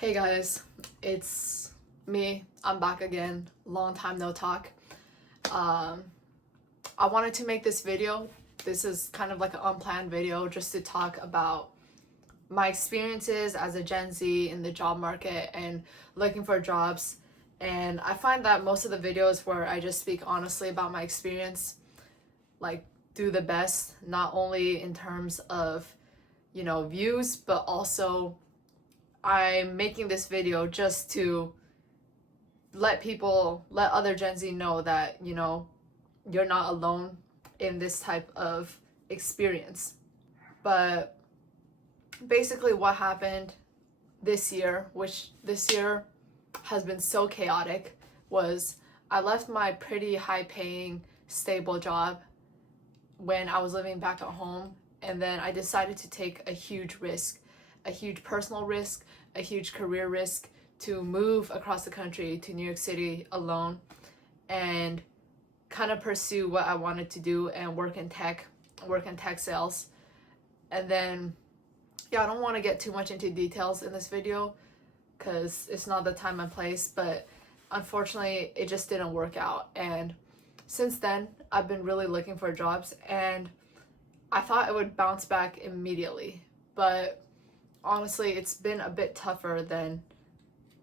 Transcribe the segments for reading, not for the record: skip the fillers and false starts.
Hey guys, it's me. I'm back again. Long time no talk. Um, I wanted to make this video. This is kind of like an unplanned video just to talk about my experiences as a Gen Z in the job market and looking for jobs. And I find that most of the videos where I just speak honestly about my experience, like, do the best, not only in terms of, views, but also I'm making this video just to let other Gen Z know that, you're not alone in this type of experience. But basically, what happened this year, which this year has been so chaotic, was I left my pretty high paying, stable job when I was living back at home, and then I decided to take a huge risk, a huge personal risk, a huge career risk to move across the country to New York City alone and kind of pursue what I wanted to do and work in tech sales. And then, I don't want to get too much into details in this video because it's not the time and place, but unfortunately, it just didn't work out. And since then, I've been really looking for jobs, and I thought it would bounce back immediately, but honestly, it's been a bit tougher than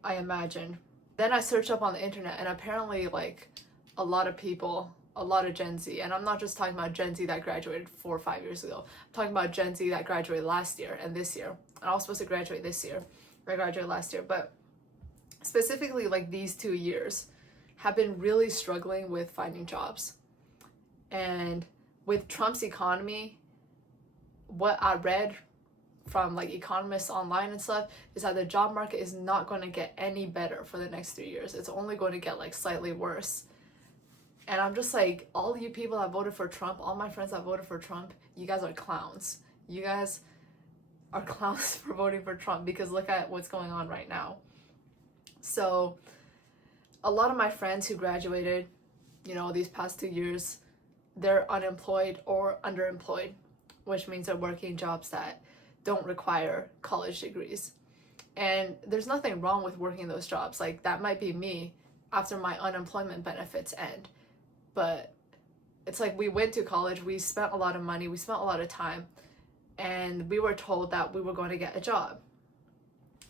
I imagined. Then I searched up on the internet, and apparently, like, a lot of people, a lot of Gen Z, and I'm not just talking about Gen Z that graduated 4 or 5 years ago. I'm talking about Gen Z that graduated last year and this year. And I was supposed to graduate this year. I graduated last year, but specifically, like, these 2 years have been really struggling with finding jobs. And with Trump's economy, what I read from like economists online and stuff is that the job market is not going to get any better for the next 3 years. It's only going to get like slightly worse. And I'm just like, all you people that voted for Trump, all my friends that voted for Trump, you guys are clowns. You guys are clowns for voting for Trump, because look at what's going on right now. So a lot of my friends who graduated, these past 2 years, they're unemployed or underemployed, which means they're working jobs that don't require college degrees. And there's nothing wrong with working those jobs. Like, that might be me after my unemployment benefits end. But it's like, we went to college, we spent a lot of money, we spent a lot of time, and we were told that we were going to get a job.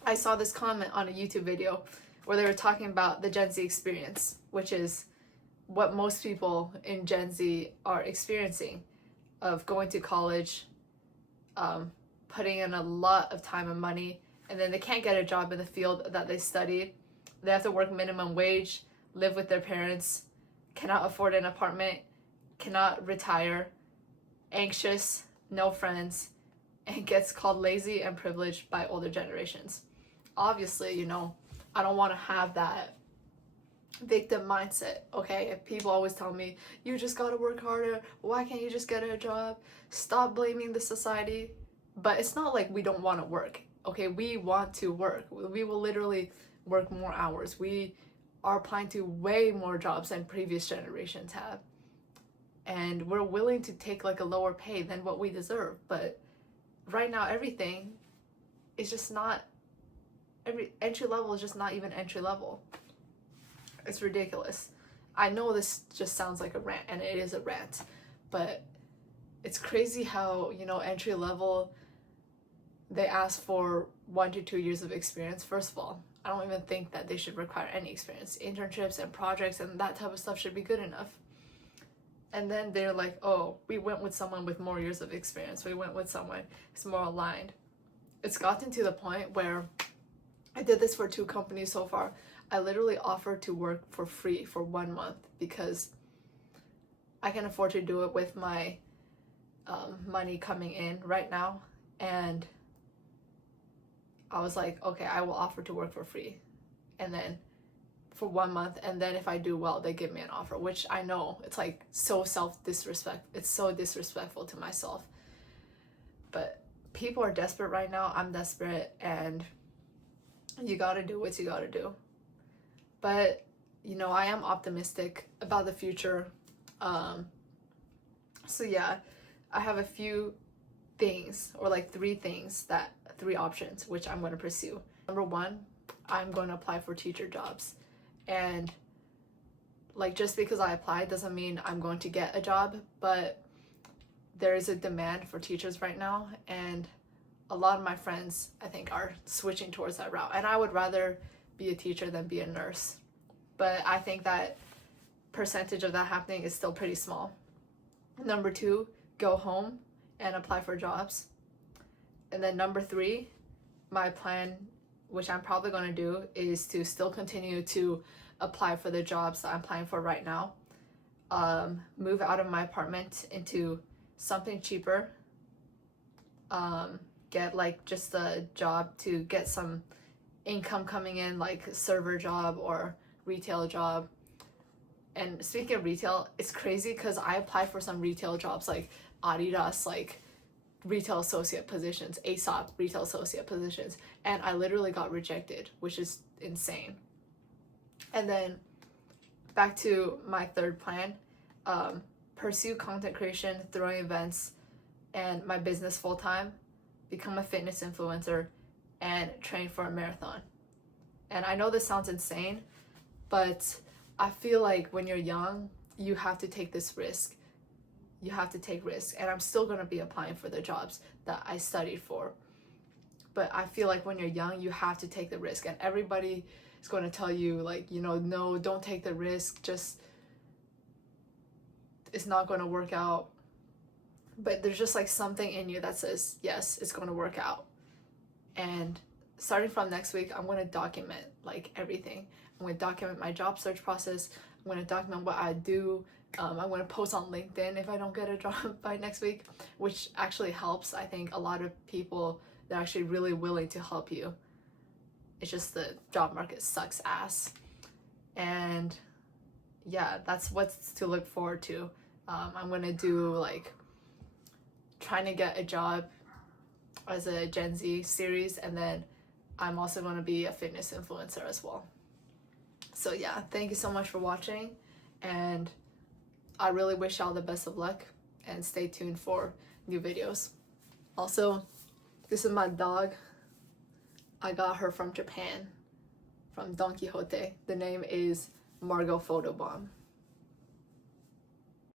I saw this comment on a YouTube video where they were talking about the Gen Z experience, which is what most people in Gen Z are experiencing, of going to college, putting in a lot of time and money, and then they can't get a job in the field that they studied. They have to work minimum wage, live with their parents, cannot afford an apartment, cannot retire, anxious, no friends, and gets called lazy and privileged by older generations. Obviously, I don't want to have that victim mindset, okay? If people always tell me, you just gotta work harder, why can't you just get a job? Stop blaming the society. But it's not like we don't want to work, okay? We want to work. We will literally work more hours. We are applying to way more jobs than previous generations have. And we're willing to take like a lower pay than what we deserve. But right now, everything is just not, every entry level is just not even entry level. It's ridiculous. I know this just sounds like a rant, and it is a rant, but it's crazy how, entry level, they ask for 1 to 2 years of experience. First of all, I don't even think that they should require any experience. Internships and projects and that type of stuff should be good enough. And then they're like, oh, we went with someone with more years of experience. We went with someone who's more aligned. It's gotten to the point where I did this for 2 companies so far. I literally offered to work for free for 1 month because I can afford to do it with my money coming in right now. And I was like, okay, I will offer to work for free, and then for 1 month, and then if I do well, they give me an offer, which I know it's like so it's so disrespectful to myself. But people are desperate right now. I'm desperate, and you gotta do what you gotta do. But I am optimistic about the future. So yeah, I have a few things, or like 3 options which I'm going to pursue. Number 1, I'm going to apply for teacher jobs. And like, just because I apply doesn't mean I'm going to get a job, but there is a demand for teachers right now, and a lot of my friends, I think, are switching towards that route. And I would rather be a teacher than be a nurse. But I think that percentage of that happening is still pretty small. Number 2, go home and apply for jobs. And then number 3, my plan, which I'm probably going to do, is to still continue to apply for the jobs that I'm applying for right now. Move out of my apartment into something cheaper. Get like just a job to get some income coming in, like a server job or retail job. And speaking of retail, it's crazy because I applied for some retail jobs like Adidas, like retail associate positions, ASOP retail associate positions, and I literally got rejected, which is insane. And then back to my third plan, pursue content creation, throwing events, and my business full-time, become a fitness influencer, and train for a marathon. And I know this sounds insane, but I feel like when you're young, you have to take this risk. You have to take risks. And I'm still going to be applying for the jobs that I studied for. But I feel like when you're young, you have to take the risk. And everybody is going to tell you, like, you know, no, don't take the risk. Just, it's not going to work out. But there's just like something in you that says, yes, it's going to work out. And starting from next week, I'm going to document like everything. I'm going to document my job search process. I'm going to document what I do. I'm going to post on LinkedIn if I don't get a job by next week, which actually helps. I think a lot of people, they're actually really willing to help you. It's just the job market sucks ass. And yeah, that's what's to look forward to. I'm going to do like trying to get a job as a Gen Z series, and then I'm also going to be a fitness influencer as well. So yeah, thank you so much for watching, and I really wish y'all the best of luck, and stay tuned for new videos. Also, this is my dog. I got her from Japan, from Don Quixote. The name is Margot Photobomb.